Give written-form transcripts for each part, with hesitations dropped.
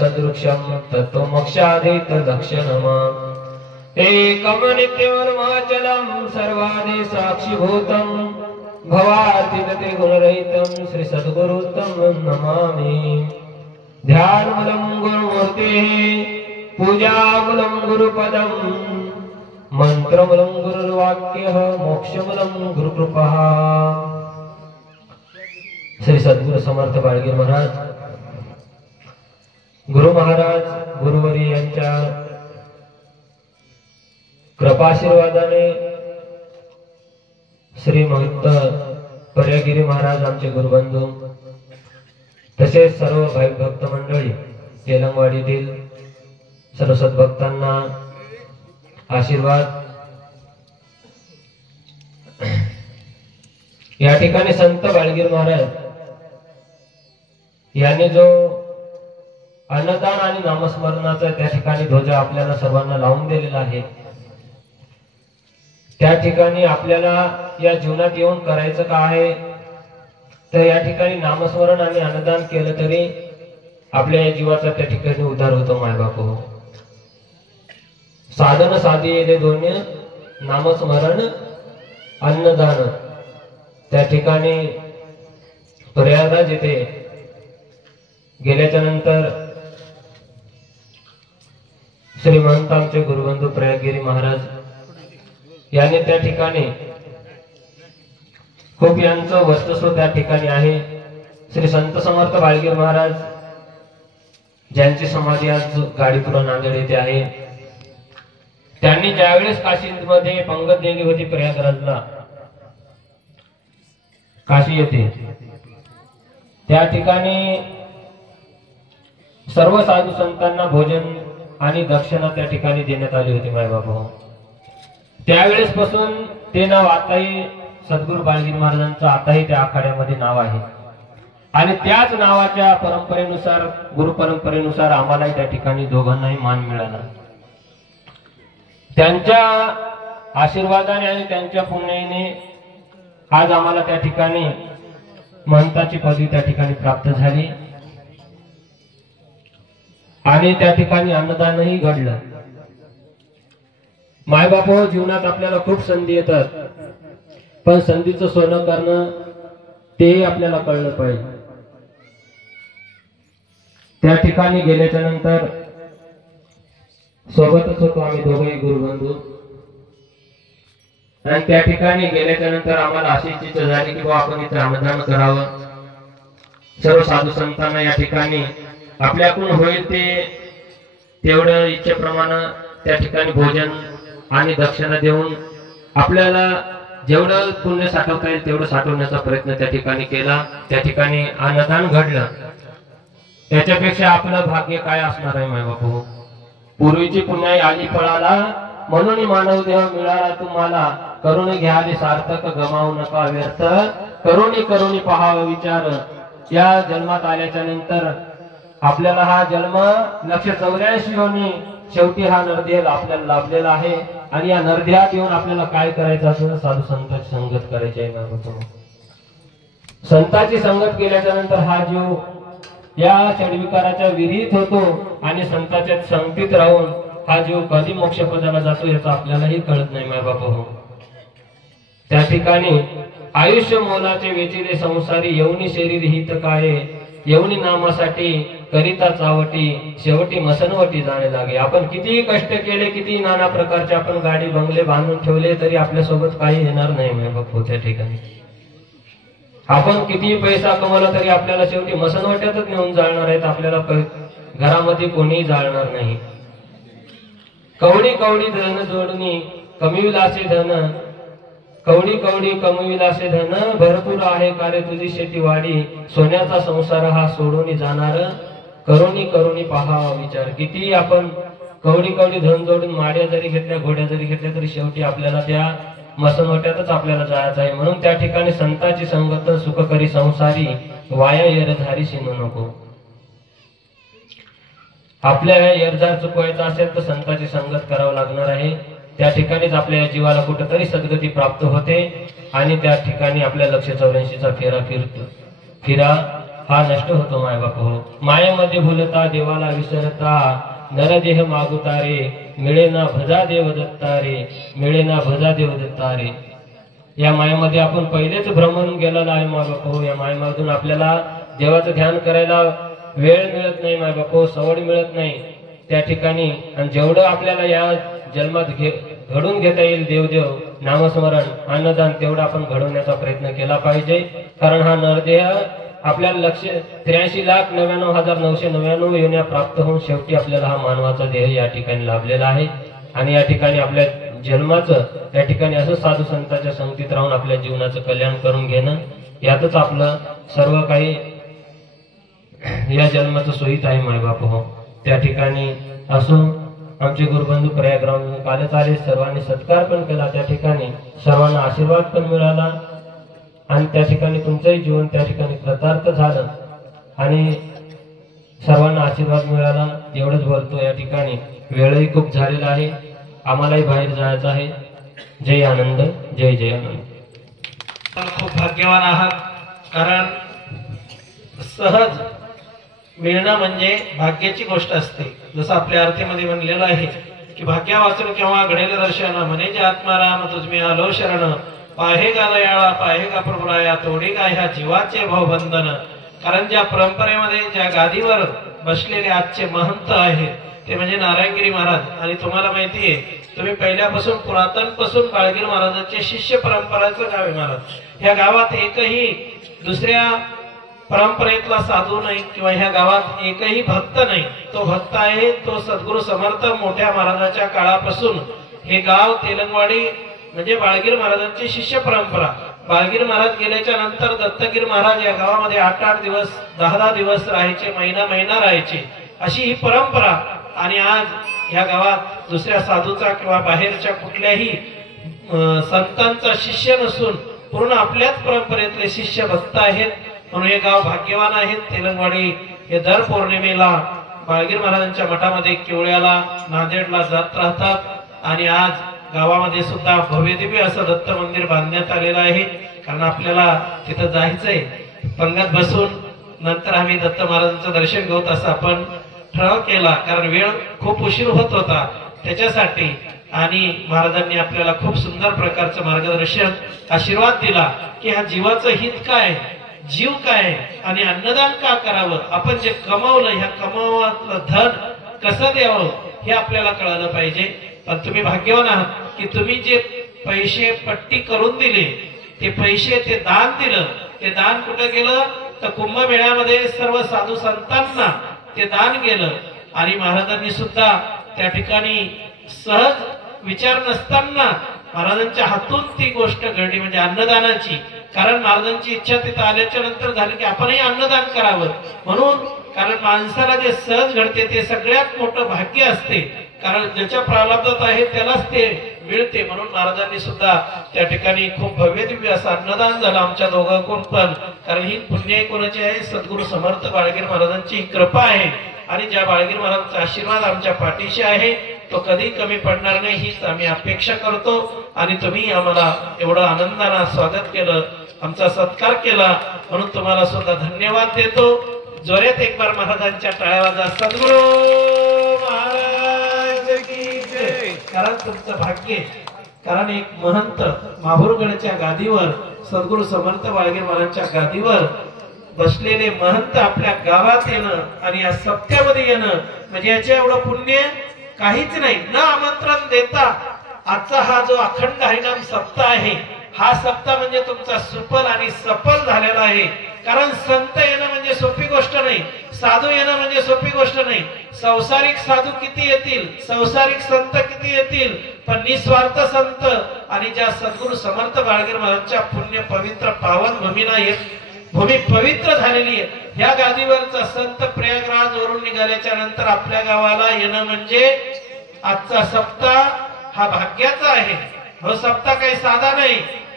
सदृक्षम तत्त्वमोक्षादित लक्षणम एकम नित्यमचलम सर्वादि साक्षीभूतम भवातीत गुणरहितम श्री सद्गुरुतम नमामि। ध्यानमूलं गुरुमूर्तेः पूजामूलं गुरुपदं मंत्रमूलं गुरुर्वाक्यः मोक्षमूलं गुरुकृपा। श्री सद्गुरु समर्थ बाळगीर महाराज गुरु महाराज गुरुवरी यांच्या कृपाशीर्वादाने श्री महंत पर्यागिरी महाराज आमचे गुरुबंधू तसेच सर्व भाई भक्त मंडळी तेलंगवाडीतील सर्व सद्भक्तांना आशीर्वाद। या ठिकाणी संत बाळगीर महाराज यांनी जो अन्नदान आणि नामस्मरणाचा त्या ठिकाणी ध्वजा आपल्याला सर्वांना लावून दिलेला आहे, त्या ठिकाणी आपल्याला या जीवनात येऊन करायचं काय आहे तर या ठिकाणी नामस्मरण आणि अन्नदान केलं तरी आपल्या या जीवाचा त्या ठिकाणी उद्धार होतो। मायबाप हो, साधन साधी येले दोन्ही नामस्मरण अन्नदान। त्या ठिकाणी प्रयागराज येथे गेल्याच्या नंतर श्रीमंत आमचे गुरुबंधू प्रयागगिरी महाराज यांनी त्या ठिकाणी खूप यांचं वर्चस्व त्या ठिकाणी आहे। श्री संत समर्थ बाळगीर महाराज ज्यांची समाधी आज गाडीपुरा नांदेड येथे आहे, त्यांनी ज्यावेळेस काशीमध्ये पंगत दिली होती प्रयागराजला काशी येथे, त्या ठिकाणी सर्व साधू संतांना भोजन आणि दक्षिणा त्या ठिकाणी देण्यात आली होती। मायबाबा त्यावेळेस पासून ते नाव आताही सद्गुरु बाळगीर महाराजांचं आताही त्या आखाड्यामध्ये नाव आहे आणि त्याच नावाच्या परंपरेनुसार गुरु परंपरेनुसार आम्हालाही त्या ठिकाणी दोघांनाही मान मिळाला। त्यांच्या आशीर्वादाने आणि त्यांच्या पुण्याने आज आम्हाला त्या ठिकाणी महंताची पदवी त्या ठिकाणी प्राप्त झाली आणि त्या ठिकाणी अन्नदानही घडलं। मायबाप हो, जीवनात आपल्याला खूप संधी येतात, पण संधीचं सोनं करणं ते आपल्याला कळलं पाहिजे। त्या ठिकाणी गेल्याच्या नंतर सोबतच होतो आम्ही दोघेही गुरुबंधू आणि त्या ठिकाणी गेल्याच्या नंतर आम्हाला अशी इच्छा झाली की आपण इथे अन्नदान करावं। सर्व साधू संतांना या ठिकाणी आपल्याकडून होईल तेवढं इच्छेप्रमाणे त्या ठिकाणी भोजन आणि दक्षिणा देऊन आपल्याला जेवढं पुण्य साठवता येईल तेवढं साठवण्याचा प्रयत्न त्या ठिकाणी केला। त्या ठिकाणी अन्नदान घडलं, त्याच्यापेक्षा आपलं भाग्य काय असणार आहे मायबापू। पूर्वीची पुण्याई आली फळाला म्हणून मानव देह मिळाला तुम्हाला, करून घ्याले सार्थक गमावू नका व्यर्थ, करुणी पहावा विचार। या जन्मात आल्याच्या नंतर आपल्याला हा जन्म 184 योनी शेवटी हा नरदेह आपल्याला लाभलेला आहे आणि या नरदेहात येऊन आपल्याला काय करायचं असेल साधू संतांची संगत करायची आहे। संतांची संगत केल्याच्या नंतर हा जीव या षडविकाराच्या विरहित होतो आणि संतांच्या संगतीत राहून हा जीव कधी मोक्षपदाला जातो याचं आपल्यालाही कळत नाही मायबाप हो। त्या ठिकाणी आयुष्य मोलाचे वेचिले संसारी, येऊनी शरीर हित काय, येऊनी नामासाठी करिता चावटी, शेवटी मसनवटी जाणे लागे। आपण किती कष्ट केले, किती नाना प्रकारचे आपण गाडी बंगले बांधून ठेवले तरी आपल्या सोबत काही येणार नाही मायबाप हो। त्या ठिकाणी आपण किती पैसा कमवला तरी आपल्याला शेवटी मसनवट्यातच नेऊन जाळणार आहेत, आपल्याला घरामध्ये कोणी जाळणार नाही। कवडी धन जोडणी कमविलासे धन, कवडी कमविलासे धन, भरपूर आहे कार्य तुझी शेती वाडी, सोन्याचा संसार हा सोडून जाणार, करुणी पहावा विचार। किती आपण कवडी धन जोडून माड्या जरी घेतल्या घोड्या जरी घेतल्या तरी शेवटी आपल्याला त्या मसनवट्यातच आपल्याला जायचं आहे। म्हणून त्या ठिकाणी संतांची संगत सुख करी संसारी, वाया येरझारी शिनू नको। आपल्या येरझार चुकवायचा असेल तर संतांची संगत करावं लागणार आहे। त्या ठिकाणीच आपल्या जीवाला कुठेतरी सद्गती प्राप्त होते आणि त्या ठिकाणी आपल्या 184चा फेरा हा नष्ट होतो मायबाप हो. मायेमध्ये भूलता देवाला विसरता, नरदेह मागुता रे, मिळेना भजा देव दत्ता रे, मिळेना भजा देव दत्ता रे. या मायेमध्ये आपण पहिलेच भ्रमण गेलेला आहे मायबाप हो. या मायेमधून आपल्याला देवाचं ध्यान करायला वेळ मिळत नाही मायबाप हो, सवड मिळत नाही त्या ठिकाणी. आणि जेवढं आपल्याला या जन्मात घडून घेता येईल देवदेव नामस्मरण अन्नदान तेवढं आपण घडवण्याचा प्रयत्न केला पाहिजे. कारण हा नरदेह आपल्याला 83,99,999 योन्या प्राप्त होऊन शेवटी आपल्याला हा मानवाचा देह या ठिकाणी लाभलेला आहे. आणि या ठिकाणी आपल्या जन्माचं या ठिकाणी असं साधू संतांच्या संगतीत राहून आपल्या जीवनाचं कल्याण करून घेणं यातच आपलं सर्व काही या जन्माचं सोयीत आहे मायबाप हो. त्या ठिकाणी असून आमचे गुरुबंधू प्रयागराव कालच आले, सर्वांनी सत्कार पण केला, त्या ठिकाणी सर्वांना आशीर्वाद पण मिळाला आणि त्या ठिकाणी तुमचंही जीवन त्या ठिकाणी कृतार्थ झालं आणि सर्वांना आशीर्वाद मिळाला. एवढंच बोलतो. या ठिकाणी वेळही खूप झालेला आहे, आम्हालाही बाहेर जायचं आहे. जय आनंद, जय जय आनंद. खूप भाग्यवान आहात, कारण सहज मिळणं म्हणजे भाग्याची गोष्ट असते. जसं आपल्या आरतीमध्ये म्हणलेलं आहे की भाग्या वाचून केव्हा घडेल दर्शन, म्हणे जे आत्माराम तुझमी आलो शरण, पाहे गा दयाळा पाहे गा प्रभुराया, तोडे गा ह्या जीवाचे भावबंधन. कारण ज्या परंपरेमध्ये ज्या गादीवर बसलेले आजचे महंत आहेत ते म्हणजे नारायणगिरी महाराज. आणि तुम्हाला माहिती आहे, तुम्ही पहिल्यापासून पुरातन पासून बाळगीर महाराजांचे शिष्य परंपराचं गाव आहे महाराज. ह्या गावात एकही दुसऱ्या परंपरेतला साधू नाही किंवा ह्या गावात एकही भक्त नाही. तो भक्त आहे तो सद्गुरु समर्थ मोठ्या महाराजाच्या काळापासून हे गाव तेलंगवाडी म्हणजे बाळगीर महाराजांची शिष्य परंपरा. बाळगीर महाराज गेल्याच्या नंतर दत्तगीर महाराज या गावामध्ये 8-8 दिवस 10-10 दिवस राहायचे, महिना राहायचे, अशी ही परंपरा. आणि आज या गावात दुसऱ्या साधूचा किंवा बाहेरच्या कुठल्याही संतांचा शिष्य नसून पूर्ण आपल्याच परंपरेतले शिष्य भक्त आहेत. म्हणून हे गाव भाग्यवान आहेत. तेलंगवाडी हे दर पौर्णिमेला बाळगीर महाराजांच्या मठामध्ये किवळ्याला नांदेडला जात राहतात. आणि आज गावामध्ये सुद्धा भव्यदिव्य असं दत्त मंदिर बांधण्यात आलेलं आहे. कारण आपल्याला तिथं जायचंय, पंगत बसून नंतर आम्ही दत्त महाराजांचं दर्शन घेऊ असं आपण ठराव केला. कारण वेळ खूप उशीर होत होता त्याच्यासाठी. आणि महाराजांनी आपल्याला खूप सुंदर प्रकारचं मार्गदर्शन आशीर्वाद दिला की ह्या जीवाचं हित काय, जीव काय आणि अन्नदान का करावं, आपण जे कमावलं ह्या कमावातलं धन कसं द्यावं हे आपल्याला कळलं पाहिजे. पण तुम्ही भाग्यवान आहात की तुम्ही जे पैसे पट्टी करून दिले ते पैसे ते दान दिलं. ते दान कुठं गेलं तर कुंभमेळ्यामध्ये सर्व साधू संतांना ते दान गेलं. आणि महाराजांनी सुद्धा त्या ठिकाणी सहज विचार नसताना महाराजांच्या हातून ती गोष्ट घडली म्हणजे अन्नदानाची. कारण महाराजांची इच्छा तिथं आल्याच्या नंतर झाली की आपणही अन्नदान करावं म्हणून. कारण माणसाला जे सहज घडते ते सगळ्यात मोठं भाग्य असते. कारण ज्याच्या प्रारब्धात आहे त्यालाच ते मिळते. म्हणून महाराजांनी सुद्धा त्या ठिकाणी खूप भव्य दिव्य असं अन्नदान झालं आमच्या दोघांकडून पण. कारण ही पुण्य कोणाची आहे, सद्गुरु समर्थ बाळगीर महाराजांची कृपा आहे. आणि ज्या बाळगीर महाराजांचा आशीर्वाद आमच्या पाठीशी आहे तो कधी कमी पडणार नाही हीच आम्ही अपेक्षा करतो. आणि तुम्ही आम्हाला एवढं आनंदाने स्वागत केलं, आमचा सत्कार केला म्हणून तुम्हाला सुद्धा धन्यवाद देतो. जोरात एक बार महाराजांच्या टाळ्या वाजवा. सद्गुरु महाराज की जय. कारण तुमचं भाग्य, कारण एक महंत माहूरगडच्या गादीवर सद्गुरु समर्थ बाळगीर महाराजांच्या गादीवर बसलेले महंत आपल्या गावात येणं आणि या सप्त्यामध्ये येणं म्हणजे याचे एवढं पुण्य काहीच नाही. न आमंत्रण देता आजचा हा जो अखंड हरिनाम सप्ताह आहे हा सप्ताह म्हणजे तुमचा सुफल आणि सफल झालेला आहे. कारण संत येणं म्हणजे सोपी गोष्ट नाही, साधू येणं म्हणजे सोपी गोष्ट नाही. संसारिक साधू किती येतील, संसारिक संत किती येतील, पण निस्वार्थ संत आणि ज्या सद्गुरु समर्थ बाळगीर महाराजांच्या पुण्य पवित्र पावन भूमीला भूमी पवित्र झालेली आहे. ह्या गादीवरचा संत प्रयागराज वरून निघाल्याच्या नंतर आपल्या गावाला येणं म्हणजे आजचा सप्ताह हा भाग्याचा आहे. हो सप्ताह काही साधा नाही.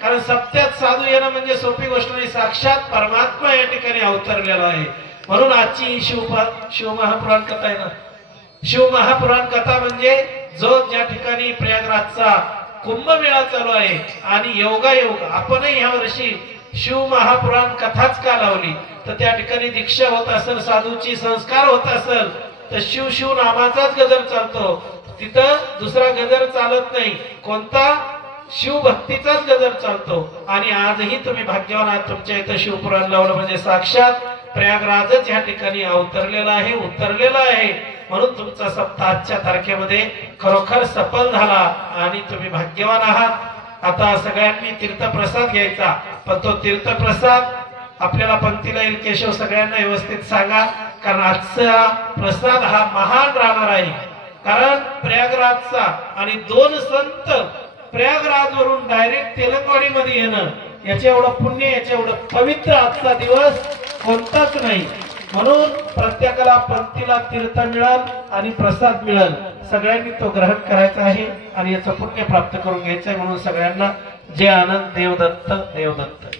कारण सप्त्यात साधू येणं म्हणजे सोपी गोष्ट नाही. साक्षात परमात्मा या ठिकाणी अवतरलेला आहे. म्हणून आजची शिवमहापुराण कथा आहे ना, शिवमहापुराण कथा म्हणजे जो ज्या ठिकाणी प्रयागराजचा कुंभमेळा चालू आहे आणि योगायोग आपणही ह्या वर्षी शिव महापुराण कथाच का लावली तर त्या ठिकाणी दीक्षा होत असेल, साधूची संस्कार होत असेल, तर शिव शिव नामाचाच गजर चालतो. तिथं दुसरा गजर चालत नाही, कोणता शिवभक्तीचाच गजर चालतो. आणि आजही तुम्ही भाग्यवान आहात, तुमच्या इथं शिवपुराण लावलं म्हणजे साक्षात प्रयागराजच या ठिकाणी अवतरलेला आहे, उतरलेला आहे. म्हणून तुमचा सप्ताह आजच्या तारखेमध्ये खरोखर सफल झाला आणि तुम्ही भाग्यवान आहात. आता सगळ्यांनी तीर्थप्रसाद घ्यायचा, पण तो तीर्थप्रसाद आपल्याला पंक्तीला येईल. केशव सगळ्यांना व्यवस्थित सांगा, कारण आजचा प्रसाद हा महान राहणार आहे. कारण प्रयागराजचा आणि 2 संत प्रयागराजवरून डायरेक्ट तेलंगवाडीमध्ये येणं, याच्या एवढं पुण्य, याच्या एवढं पवित्र आजचा दिवस कोणताच नाही. म्हणून प्रत्येकाला पंक्तीला तीर्थ मिळेल आणि प्रसाद मिळेल. सगळ्यांनी तो ग्रहण करायचा आहे आणि याचं पुण्य प्राप्त करून घ्यायचं आहे. म्हणून सगळ्यांना जय आनंद. देवदत्त देवदत्त.